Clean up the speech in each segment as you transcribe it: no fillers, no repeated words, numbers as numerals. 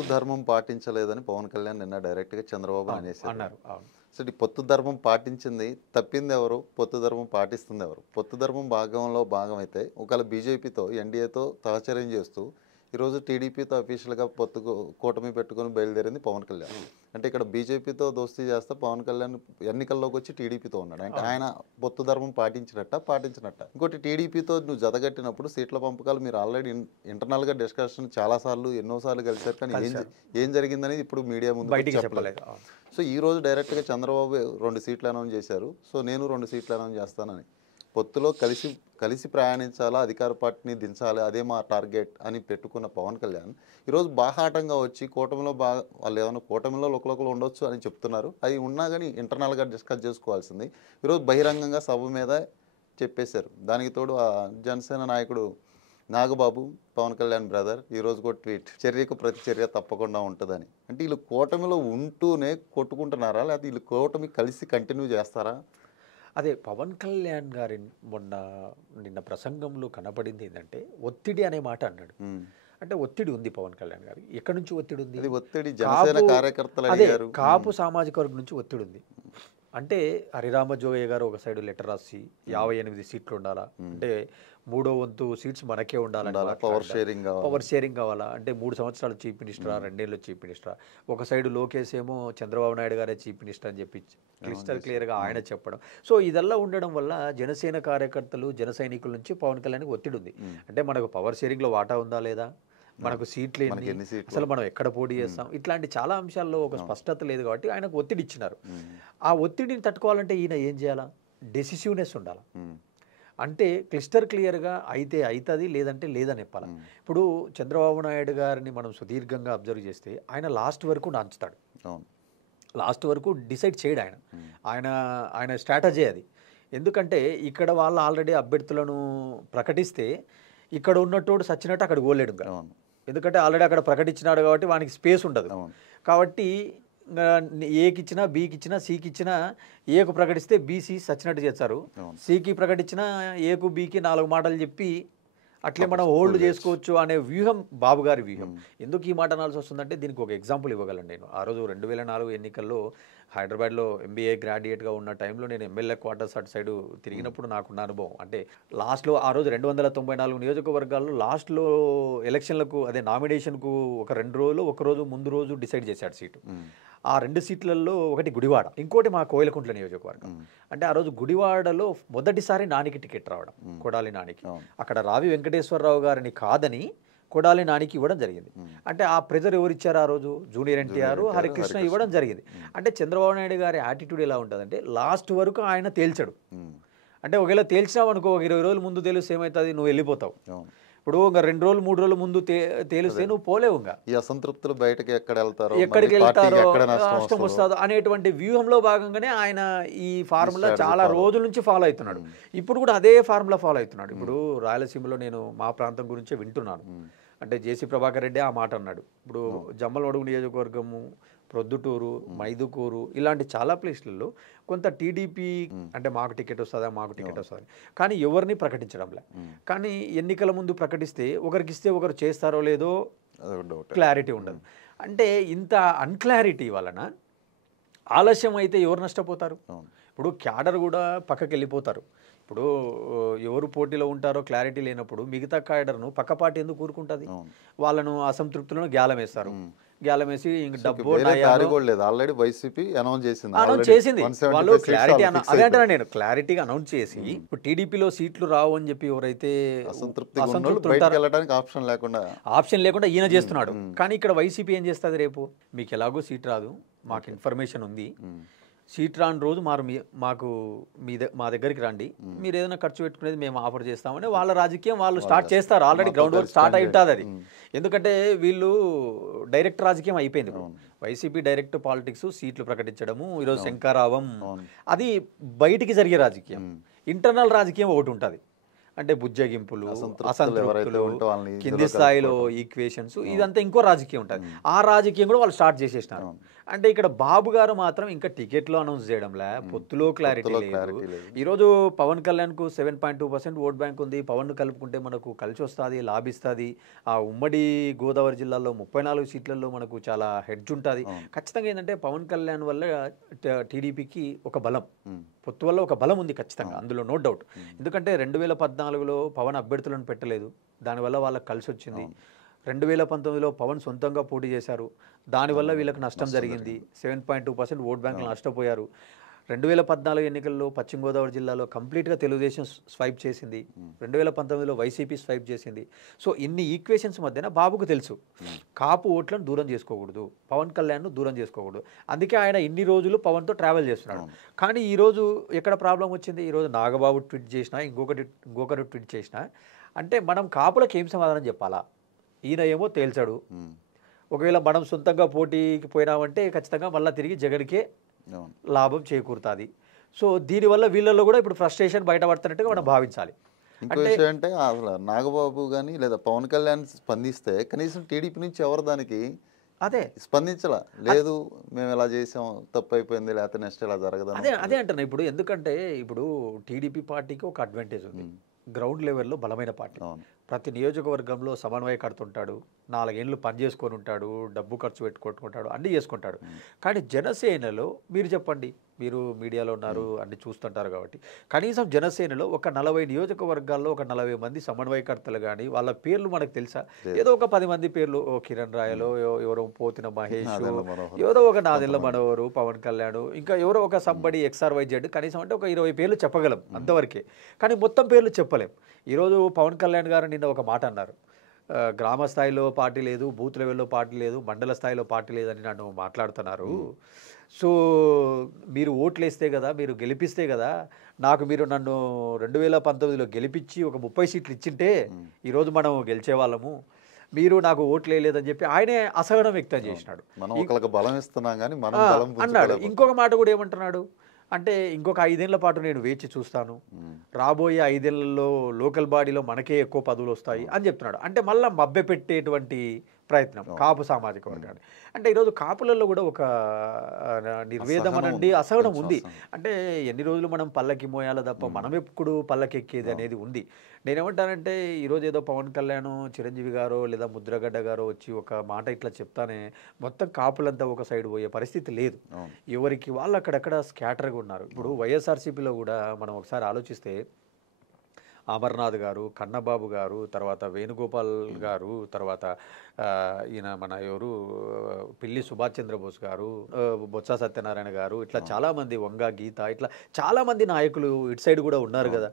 పొత్తు ధర్మం పాటించలేదని పవన్ కళ్యాణ్ నిన్న డైరెక్ట్గా చంద్రబాబు అనేసారు. అన్నారు. అవును. సో ఈ పొత్తు ధర్మం పాటించింది తప్పింది ఎవరు, పొత్తు ధర్మం పాటిస్తుంది ఎవరు? పొత్తు ధర్మం భాగమైతే ఒకవేళ బీజేపీతో ఎన్డీఏతో సహచర్యం చేస్తూ ఈరోజు టీడీపీతో అఫీషియల్గా కూటమి పెట్టుకొని బయలుదేరింది పవన్ కళ్యాణ్. అంటే ఇక్కడ బీజేపీతో దోస్తీ చేస్తే పవన్ కళ్యాణ్ ఎన్నికల్లోకి వచ్చి టీడీపీతో ఉన్నాడు. అంటే ఆయన పొత్తు ధర్మం పాటించినట్ట. ఇంకోటి టీడీపీతో నువ్వు జతగట్టినప్పుడు సీట్ల పంపకాలు మీరు ఆల్రెడీ ఇంటర్నల్గా డిస్కషన్ చాలాసార్లు ఎన్నోసార్లు కలిసారు, కానీ ఏం జరిగిందనేది ఇప్పుడు మీడియా ముందు బయటికి చెప్పలేదు. సో ఈ రోజు డైరెక్ట్గా చంద్రబాబు 2 సీట్లు అనౌన్స్ చేశారు. సో నేను 2 సీట్లు అనౌన్స్ చేస్తానని, పొత్తులో కలిసి ప్రయాణించాలా, అధికార పార్టీని దించాలి, అదే మా టార్గెట్ అని పెట్టుకున్న పవన్ కళ్యాణ్ ఈరోజు బాహాటంగా వచ్చి కూటమిలో వాళ్ళు ఏమైనా కూటమిలో ఒకరు ఉండొచ్చు అని చెప్తున్నారు. అది ఉన్నా కానీ ఇంటర్నల్గా డిస్కస్ చేసుకోవాల్సింది. ఈరోజు బహిరంగంగా సభ మీద చెప్పేశారు. దానికి తోడు జనసేన నాయకుడు నాగబాబు, పవన్ కళ్యాణ్ బ్రదర్ ఈరోజు కూడా ట్వీట్, చర్యకు ప్రతిచర్య తప్పకుండా ఉంటుందని. అంటే వీళ్ళు కూటమిలో ఉంటూనే కొట్టుకుంటున్నారా, లేకపోతే వీళ్ళు కూటమి కలిసి కంటిన్యూ చేస్తారా? అదే పవన్ కళ్యాణ్ గారి నిన్న ప్రసంగంలో కనపడింది ఏంటంటే ఒత్తిడి అనే మాట అన్నాడు. అంటే ఒత్తిడి ఉంది పవన్ కళ్యాణ్ గారికి. ఎక్కడి నుంచి ఒత్తిడి ఉంది? ఒత్తిడి జనసేన కార్యకర్తలు అడిగారు. కాపు సామాజిక వర్గం నుంచి ఒత్తిడి ఉంది. అంటే హరిరామ జోగయ్య గారు ఒక సైడ్ లెటర్ రాసి 58 సీట్లు ఉండాలా, అంటే 3వ వంతు సీట్స్ మనకే ఉండాలని, పవర్ షేరింగ్ కావాలా, అంటే 3 సంవత్సరాలు చీఫ్ మినిస్టరా, 2 ఏళ్ళు చీఫ్ మినిస్టరా. ఒక సైడ్ లోకేష్ ఏమో చంద్రబాబు నాయుడు గారే చీఫ్ మినిస్టర్ అని చెప్పి క్లియర్గా ఆయన చెప్పడం. సో ఇదల్లా ఉండడం వల్ల జనసేన కార్యకర్తలు, జన సైనికుల నుంచి పవన్ కళ్యాణ్కి ఒత్తిడి ఉంది. అంటే మనకు పవర్ షేరింగ్లో వాటా ఉందా లేదా, మనకు సీట్లు ఎన్ని, అసలు మనం ఎక్కడ పోటీ చేస్తాం, ఇట్లాంటి చాలా అంశాల్లో ఒక స్పష్టత లేదు. కాబట్టి ఆయనకు ఒత్తిడి ఇచ్చినారు. ఆ ఒత్తిడిని తట్టుకోవాలంటే ఈయన ఏం చేయాలా? డెసిసివ్నెస్ ఉండాలి. అంటే క్లియర్గా అయితే అవుతుంది, లేదంటే లేదని చెప్పాలి. ఇప్పుడు చంద్రబాబు నాయుడు గారిని మనం సుదీర్ఘంగా అబ్జర్వ్ చేస్తే ఆయన లాస్ట్ వరకు నాంచుతాడు, లాస్ట్ వరకు డిసైడ్ చేయడు ఆయన స్ట్రాటజీ అది. ఎందుకంటే ఇక్కడ వాళ్ళు ఆల్రెడీ అభ్యర్థులను ప్రకటిస్తే ఇక్కడ ఉన్నట్టు సచ్చినట్టు అక్కడ పోలేడు. ఎందుకంటే ఆల్రెడీ అక్కడ ప్రకటించినాడు కాబట్టి వానికి స్పేస్ ఉండదు. కాబట్టి ఏకి ఇచ్చినా, బీకి ఇచ్చినా, సికి ఇచ్చినా, ఏకు ప్రకటిస్తే బీసీ సచ్చినట్టు చేస్తారు, సికి ప్రకటించినా ఏకు బీకి 4 మాటలు చెప్పి అట్లే మనం హోల్డ్ చేసుకోవచ్చు అనే వ్యూహం బాబు గారి వ్యూహం. ఎందుకు ఈ మాట అనాల్సి వస్తుందంటే దీనికి ఒక ఎగ్జాంపుల్ ఇవ్వగలను నేను. ఆ రోజు 2004 ఎన్నికల్లో హైదరాబాద్లో ఎంబీఏ గ్రాడ్యుయేట్గా ఉన్న టైంలో నేను ఎమ్మెల్యే క్వార్టర్స్ అటు సైడు తిరిగినప్పుడు నాకున్న అనుభవం. అంటే లాస్ట్లో ఆ రోజు 294 నియోజకవర్గాల్లో లాస్ట్లో ఎలక్షన్లకు, అదే నామినేషన్కు ఒక 2 రోజులు, ఒక రోజు ముందు రోజు డిసైడ్ చేశాడు సీటు. ఆ 2 సీట్లలో ఒకటి గుడివాడ, ఇంకోటి మా కోయిలకుంట్ల నియోజకవర్గం. అంటే ఆ రోజు గుడివాడలో మొదటిసారి నానికి టికెట్ రావడం, కొడాలి నానికి. అక్కడ రావి వెంకటేశ్వరరావు గారిని కాదని కొడాలి నానికి ఇవ్వడం జరిగింది. అంటే ఆ ప్రెజర్ ఎవరు ఇచ్చారు ఆ రోజు? జూనియర్ ఎన్టీఆర్, హరికృష్ణ ఇవ్వడం జరిగింది. అంటే చంద్రబాబు నాయుడు గారి యాటిట్యూడ్ ఎలా ఉంటుందంటే లాస్ట్ వరకు ఆయన తేల్చడు. అంటే ఒకవేళ తేల్చినావు అనుకో, 20 రోజుల ముందు తెలిస్తే ఏమవుతుంది, నువ్వు వెళ్ళిపోతావు. ఇప్పుడు ఇంకా 2 రోజులు 3 రోజుల ముందు తేలిస్తే నువ్వు పోలేవు. ఇంకా ఈ అసంతృప్తులు బయటకి ఎక్కడికి వెళ్తారో, నష్టం వస్తుందో అనేటువంటి వ్యూహంలో భాగంగానే ఆయన ఈ ఫార్ములా చాలా రోజుల నుంచి ఫాలో అవుతున్నాడు. ఇప్పుడు కూడా అదే ఫార్ములా ఫాలో అవుతున్నాడు. ఇప్పుడు రాయలసీమలో నేను మా ప్రాంతం గురించే వింటున్నాను. అంటే జేసీ ప్రభాకర్ రెడ్డి ఆ మాట అన్నాడు. ఇప్పుడు జమ్మలమడుగు నియోజకవర్గము, ప్రొద్దుటూరు, మైదుకూరు ఇలాంటి చాలా ప్లేస్లలో కొంత టీడీపీ అంటే మాకు టికెట్ వస్తుందా, కానీ ఎవరిని ప్రకటించడంలే. కానీ ఎన్నికల ముందు ప్రకటిస్తే ఒకరికి ఇస్తే ఒకరు చేస్తారో లేదో క్లారిటీ ఉండదు. అంటే ఇంత అన్క్లారిటీ వలన ఆలస్యం అయితే ఎవరు నష్టపోతారు? ఇప్పుడు క్యాడర్ కూడా పక్కకి వెళ్ళిపోతారు. ఇప్పుడు ఎవరు పోటీలో ఉంటారో క్లారిటీ లేనప్పుడు మిగతా క్యాడర్ను పక్క పార్టీ ఎందుకు కూరుకుంటుంది? వాళ్ళను అసంతృప్తులను గ్యాలమేస్తారు. గ్యాలమేసి ఇంక డబ్బు ఆల్రెడీ వైసీపీ అనౌన్స్ చేసింది. వాళ్ళు క్లారిటీ అదే అంటారా, నేను క్లారిటీగా అనౌన్స్ చేసి ఇప్పుడు టీడీపీలో సీట్లు రావు అని చెప్పి ఎవరైతే ఆప్షన్ లేకుండా ఈయన చేస్తున్నాడు. కానీ ఇక్కడ వైసీపీ ఏం చేస్తుంది? రేపు మీకు ఎలాగో సీట్ రాదు, మాకు ఇన్ఫర్మేషన్ ఉంది, సీట్ రాని రోజు మా దగ్గరికి రండి, మీరు ఏదైనా ఖర్చు పెట్టుకునేది మేము ఆఫర్ చేస్తామని వాళ్ళ రాజకీయం వాళ్ళు స్టార్ట్ చేస్తారు. ఆల్రెడీ గ్రౌండ్ వర్క్ స్టార్ట్ అయి ఉంటుంది అది. ఎందుకంటే వీళ్ళు డైరెక్ట్ రాజకీయం అయిపోయింది. వైసీపీ డైరెక్ట్ పాలిటిక్స్, సీట్లు ప్రకటించడము, ఈరోజు శంకరావం, అది బయటికి జరిగే రాజకీయం. ఇంటర్నల్ రాజకీయం ఒకటి ఉంటుంది. అంటే బుజ్జగింపులు, అసంతృప్తులు ఎవరైతే అసంతృప్తులు, ఉంటే వాళ్ళని కింది ఇందులో స్థాయిలో కలుపుకోవడం. ఈక్వేషన్స్, ఇదంతా ఇంకో రాజకీయం ఉంటుంది. ఆ రాజకీయం కూడా వాళ్ళు స్టార్ట్ చేసేసినారు. అంటే ఇక్కడ బాబు గారు మాత్రం ఇంకా టికెట్లో అనౌన్స్ చేయడంలే, పొత్తులో క్లారిటీ పొత్తులో లేదు. క్లారిటీ లేదు. ఈరోజు పవన్ కళ్యాణ్కు 7.2% ఓట్ బ్యాంక్ ఉంది. పవన్ కలుపుకుంటే మనకు కలిసి వస్తుంది, లాభిస్తుంది. ఆ ఉమ్మడి గోదావరి జిల్లాలో 34 సీట్లలో మనకు చాలా హెడ్జ్ ఉంటుంది. ఖచ్చితంగా ఏంటంటే పవన్ కళ్యాణ్ వల్ల టీడీపీకి ఒక బలం, పొత్తు వల్ల ఒక బలం ఉంది ఖచ్చితంగా, అందులో నో డౌట్. ఎందుకంటే 2014లో పవన్ అభ్యర్థులను పెట్టలేదు, దానివల్ల వాళ్ళకి కలిసి వచ్చింది. 2019లో పవన్ సొంతంగా పోటీ చేశారు, దానివల్ల వీళ్ళకి నష్టం జరిగింది. 7.2% ఓట్ బ్యాంకులు నష్టపోయారు. 2014 ఎన్నికల్లో పశ్చిమ గోదావరి జిల్లాలో కంప్లీట్గా తెలుగుదేశం స్వైప్ చేసింది, 2019లో వైసీపీ స్వైప్ చేసింది. సో ఇన్ని ఈక్వేషన్స్ మధ్యన బాబుకు తెలుసు కాపు ఓట్లను దూరం చేసుకోకూడదు, పవన్ కళ్యాణ్ను దూరం చేసుకోకూడదు. అందుకే ఆయన ఇన్ని రోజులు పవన్తో ట్రావెల్ చేస్తున్నాడు. కానీ ఈరోజు ఎక్కడ ప్రాబ్లం వచ్చింది? ఈరోజు నాగబాబు ట్వీట్ చేసినా, ఇంకొకరు ట్వీట్ చేసినా, అంటే మనం కాపులకు ఏం సమాధానం చెప్పాలా? ఈయన ఏమో తేల్చాడు. ఒకవేళ మనం సొంతంగా పోటీకి పోయినామంటే ఖచ్చితంగా మళ్ళీ తిరిగి జగన్కే లాభం చేకూరుతుంది. సో దీనివల్ల వీళ్ళల్లో కూడా ఇప్పుడు ఫ్రస్ట్రేషన్ బయటపడుతున్నట్టుగా మనం భావించాలి. ఇంకో విషయం అంటే అసలు నాగబాబు కానీ లేదా పవన్ కళ్యాణ్ స్పందిస్తే కనీసం టీడీపీ నుంచి ఎవరు దానికి అదే స్పందించలా, లేదు మేము ఇలా చేసాం, తప్పు అయిపోయింది, లేకపోతే నెక్స్ట్ ఇలా జరగదు. అదే అంటున్నా. ఇప్పుడు ఎందుకంటే ఇప్పుడు టీడీపీ పార్టీకి ఒక అడ్వాంటేజ్ ఉంది, గ్రౌండ్ లెవెల్లో బలమైన పార్టీ. ప్రతి నియోజకవర్గంలో సమన్వయకర్త ఉంటాడు, 4 ఏళ్ళు పని చేసుకొని ఉంటాడు, డబ్బు ఖర్చు పెట్టుకుంటాడు, అన్నీ చేసుకుంటాడు. కానీ జనసేనలో మీరు చెప్పండి, మీరు మీడియాలో ఉన్నారు, అన్ని చూస్తుంటారు కాబట్టి కనీసం జనసేనలో ఒక 40 నియోజకవర్గాల్లో ఒక 40 మంది సమన్వయకర్తలు కానీ వాళ్ళ పేర్లు మనకు తెలుసా? ఏదో ఒక 10 మంది పేర్లు, ఓ కిరణ్ రాయలో, ఎవరో పోతిన మహేష్, ఎవరో ఒక నాదెళ్ల మనోహరు, పవన్ కళ్యాణ్, ఇంకా ఎవరో ఒక సంబడి XRYZ, కనీసం అంటే ఒక 20 పేర్లు చెప్పగలం అంతవరకే. కానీ మొత్తం పేర్లు చెప్పలేం. ఈరోజు పవన్ కళ్యాణ్ గారు నిన్న ఒక మాట అన్నారు, గ్రామ స్థాయిలో పార్టీ లేదు, బూత్ లెవెల్లో పార్టీ లేదు, మండల స్థాయిలో పార్టీ లేదని నన్ను మాట్లాడుతున్నారు. సో మీరు ఓట్లు వేస్తే కదా, మీరు గెలిపిస్తే కదా, మీరు నన్ను 2019లో గెలిపించి ఒక 30 సీట్లు ఇచ్చింటే ఈరోజు మనం గెలిచేవాళ్ళము, మీరు నాకు ఓట్లు వేయలేదని చెప్పి ఆయనే అసహనం వ్యక్తం చేసినాడు. అన్నాడు. ఇంకొక మాట కూడా ఏమంటున్నాడు అంటే, ఇంకొక 5 ఏళ్ల పాటు నేను వేచి చూస్తాను, రాబోయే 5 ఏళ్లలో లోకల్ బాడీలో మనకే ఎక్కువ పదవులు వస్తాయి అని చెప్తున్నాడు. అంటే మళ్ళీ మభ్యపెట్టేటువంటి ప్రయత్నం కాపు సామాజిక వర్గాన్ని. అంటే ఈరోజు కాపులలో కూడా ఒక నిర్వేదం అనండి, అసహనం ఉంది. అంటే ఎన్ని రోజులు మనం పల్లకి మోయాల తప్ప మనం ఎప్పుడు పల్లకెక్కేది అనేది ఉంది. నేనేమంటానంటే ఈరోజు ఏదో పవన్ కళ్యాణ్, చిరంజీవి గారో లేదా ముద్రగడ్డ గారో వచ్చి ఒక మాట ఇట్లా చెప్తానే మొత్తం కాపులంతా ఒక సైడ్ పోయే పరిస్థితి లేదు. ఎవరికి వాళ్ళు అక్కడక్కడ స్కాటర్గా ఉన్నారు. ఇప్పుడు వైఎస్ఆర్సీపీలో కూడా మనం ఒకసారి ఆలోచిస్తే అమర్నాథ్ గారు, కన్నబాబు గారు, తర్వాత వేణుగోపాల్ గారు, తర్వాత ఈయన మన ఎవరు పిల్లి సుభాష్ చంద్రబోస్ గారు, బొత్స సత్యనారాయణ గారు, ఇట్లా చాలామంది, వంగా గీత, ఇట్లా చాలామంది నాయకులు ఇటు సైడ్ కూడా ఉన్నారు కదా.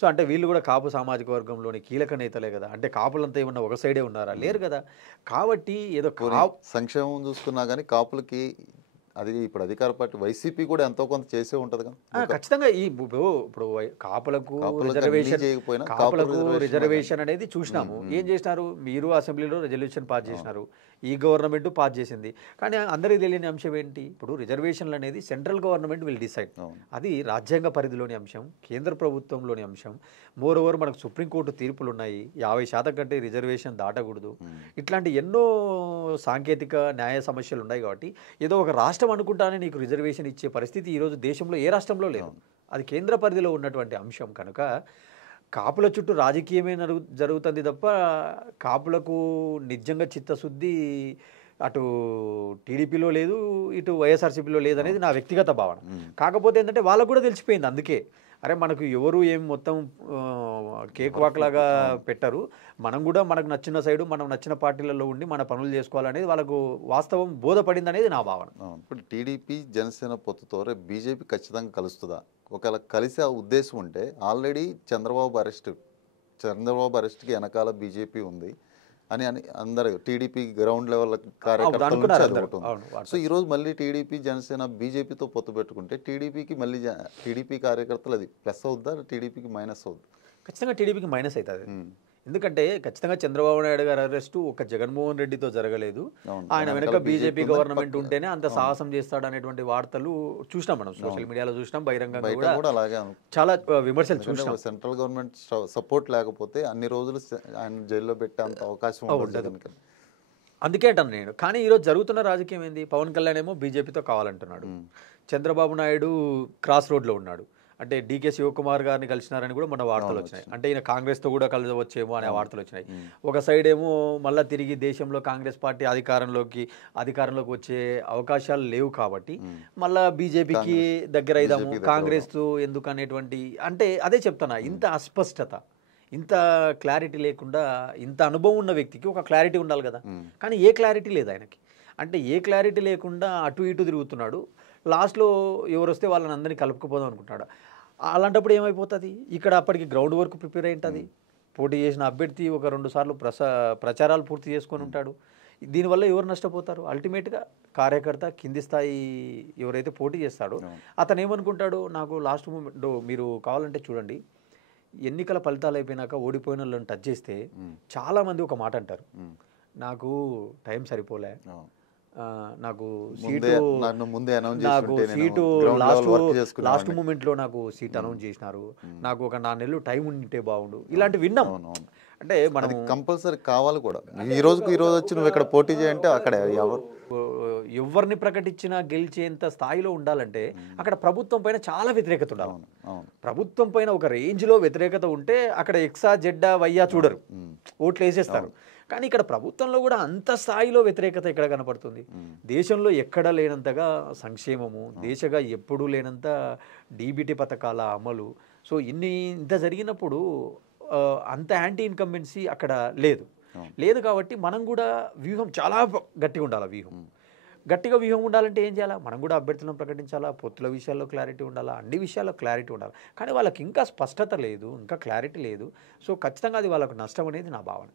సో అంటే వీళ్ళు కూడా కాపు సామాజిక వర్గంలోని కీలక నేతలే కదా. అంటే కాపులంతా ఏమన్నా ఒక సైడే ఉన్నారా? లేరు కదా. కాబట్టి ఏదో సంక్షేమం చూసుకున్నా కానీ కాపులకి అది ఇప్పుడు అధికార పార్టీ వైసీపీ కూడా ఎంతో కొంత చేసే ఉంటుంది కదా. ఖచ్చితంగా ఇప్పుడు కాపులకు రిజర్వేషన్ అనేది చూసినాము. ఏం చేసినారు? మీరు అసెంబ్లీలో రెజల్యూషన్ పాస్ చేసినారు, ఈ గవర్నమెంట్ పాస్ చేసింది. కానీ అందరికీ తెలియని అంశం ఏంటి? ఇప్పుడు రిజర్వేషన్లు అనేది సెంట్రల్ గవర్నమెంట్ విల్ డిసైడ్. అది రాజ్యాంగ పరిధిలోని అంశం, కేంద్ర ప్రభుత్వంలోని అంశం. మోర్ ఓవర్ మనకు సుప్రీంకోర్టు తీర్పులు ఉన్నాయి, 50% కంటే రిజర్వేషన్ దాటకూడదు. ఇట్లాంటి ఎన్నో సాంకేతిక న్యాయ సమస్యలు ఉన్నాయి. కాబట్టి ఏదో ఒక రాష్ట్రం అనుకుంటానే నీకు రిజర్వేషన్ ఇచ్చే పరిస్థితి ఈరోజు దేశంలో ఏ రాష్ట్రంలో లేదు. అది కేంద్ర పరిధిలో ఉన్నటువంటి అంశం కనుక కాపుల చుట్టూ రాజకీయమే జరుగుతుంది తప్ప కాపులకు నిజంగా చిత్తశుద్ధి అటు టీడీపీలో లేదు, ఇటు వైఎస్ఆర్సీపీలో లేదనేది నా వ్యక్తిగత భావన. కాకపోతే ఏంటంటే వాళ్ళకు కూడా తెలిసిపోయింది. అందుకే అరే మనకు ఎవరు ఏం మొత్తం కేక్ వాక్ లాగా పెట్టరు, మనం కూడా మనకు నచ్చిన సైడు మనం నచ్చిన పార్టీలలో ఉండి మన పనులు చేసుకోవాలనేది వాళ్ళకు వాస్తవం బోధపడింది అనేది నా భావన. ఇప్పుడు టీడీపీ జనసేన పొత్తుతో రేపు బీజేపీ ఖచ్చితంగా కలుస్తుందా? ఒకవేళ కలిసే ఉద్దేశం ఉంటే ఆల్రెడీ చంద్రబాబు అరెస్ట్కి వెనకాల బీజేపీ ఉంది అని అందరు టీడీపీ గ్రౌండ్ లెవెల్ కార్యకర్తలు. సో ఈరోజు మళ్ళీ టీడీపీ జనసేన బీజేపీతో పొత్తు పెట్టుకుంటే టీడీపీ కార్యకర్తలు అది ప్లస్ అవుద్దా, టీడీపీకి మైనస్ అవుద్దా? ఖచ్చితంగా టీడీపీకి మైనస్ అవుతుంది. ఎందుకంటే ఖచ్చితంగా చంద్రబాబు నాయుడు గారి అరెస్టు ఒక జగన్మోహన్ రెడ్డితో జరగలేదు. అవును. ఆయన వెనకాల వెనక బీజేపీ బీజేపీ ఉందని గవర్నమెంట్ పక్క ఉంటేనే అంత అవును. సాహసం చేస్తాడు అనేటువంటి వార్తలు చూసినాం మనం సోషల్ మీడియాలో చూసినాం, బహిరంగంగా బయట కూడా కూడా అలాగే చాలా విమర్శలు ఎందుకంటే చూసినాం. సెంట్రల్ గవర్నమెంట్ సపోర్ట్ లేకపోతే అన్ని రోజులు ఆయన జైల్లో పెట్టే అంత అవకాశం ఉండదు జగన్కి. అందుకే అంటాను నేను. కానీ ఈరోజు జరుగుతున్న రాజకీయం ఏంది? పవన్ కళ్యాణ్ ఏమో బీజేపీతో కావాలంటున్నాడు, చంద్రబాబు నాయుడు క్రాస్ రోడ్లో ఉన్నాడు. అంటే డీకే శివకుమార్ గారిని కలిసినారని కూడా మన వార్తలు వచ్చినాయి. అంటే ఈయన కాంగ్రెస్తో కూడా కలవచ్చేమో అనే వార్తలు వచ్చినాయి. ఒక సైడ్ ఏమో మళ్ళీ తిరిగి దేశంలో కాంగ్రెస్ పార్టీ అధికారంలోకి వచ్చే అవకాశాలు లేవు కాబట్టి మళ్ళా బీజేపీకి దగ్గర అయిదాము, కాంగ్రెస్ ఎందుకు అనేటువంటి, అంటే అదే చెప్తానా, ఇంత అస్పష్టత, ఇంత క్లారిటీ లేకుండా, ఇంత అనుభవం ఉన్న వ్యక్తికి ఒక క్లారిటీ ఉండాలి కదా, కానీ ఏ క్లారిటీ లేదు ఆయనకి. అంటే ఏ క్లారిటీ లేకుండా అటు ఇటు తిరుగుతున్నాడు. లాస్ట్లో ఎవరు వస్తే వాళ్ళని అందరినీ కలుపుకుపోదాం అనుకుంటున్నాడు. అలాంటప్పుడు ఏమైపోతుంది? ఇక్కడ అప్పటికి గ్రౌండ్ వర్క్ ప్రిపేర్ అయి ఉంటుంది. పోటీ చేసిన అభ్యర్థి ఒక 2 సార్లు ప్రచారాలు పూర్తి చేసుకొని ఉంటాడు. దీనివల్ల ఎవరు నష్టపోతారు? అల్టిమేట్గా కార్యకర్త, కింది స్థాయి ఎవరైతే పోటీ చేస్తాడో అతను ఏమనుకుంటాడు, నాకు లాస్ట్ మూమెంట్, మీరు కావాలంటే చూడండి, ఎన్నికల ఫలితాలు అయిపోయినాక ఓడిపోయిన వాళ్ళని టచ్ చేస్తే చాలామంది ఒక మాట అంటారు, నాకు టైం సరిపోలే, నాకు సీటు లాస్ట్ మూమెంట్లో నాకు సీట్ అనౌన్స్ చేసినారు, నాకు ఒక 4 నెలలు టైం ఉంటే బాగుండు, ఇలాంటి విన్నాం. అంటే మనం కంపల్సరీ కావాలి కూడా. ఈ రోజు వచ్చి నువ్వు ఇక్కడ పోటీ చేయంటే అక్కడ ఎవరిని ప్రకటించినా గెలిచేంత స్థాయిలో ఉండాలంటే అక్కడ ప్రభుత్వం పైన చాలా వ్యతిరేకత ఉండాలి. ప్రభుత్వం పైన ఒక రేంజ్లో వ్యతిరేకత ఉంటే అక్కడ ఎక్సా జెడ్డా వయ్యా చూడరు, ఓట్లు వేసేస్తారు. కానీ ఇక్కడ ప్రభుత్వంలో కూడా అంత స్థాయిలో వ్యతిరేకత ఎక్కడ కనపడుతుంది? దేశంలో ఎక్కడ లేనంతగా సంక్షేమము, దేశంగా ఎప్పుడూ లేనంత డీబీటీ పథకాల అమలు. సో ఇంత జరిగినప్పుడు అంత యాంటీ ఇన్కంబెన్సీ అక్కడ లేదు కాబట్టి మనం కూడా వ్యూహం చాలా గట్టిగా ఉండాలి. గట్టిగా వ్యూహం ఉండాలంటే ఏం చేయాలా? మనం కూడా అభ్యర్థులను ప్రకటించాలా, పొత్తుల విషయాల్లో క్లారిటీ ఉండాలా, అన్ని విషయాల్లో క్లారిటీ ఉండాలి. కానీ వాళ్ళకి ఇంకా స్పష్టత లేదు, ఇంకా క్లారిటీ లేదు. సో ఖచ్చితంగా అది వాళ్ళకు నష్టం అనేది నా భావన.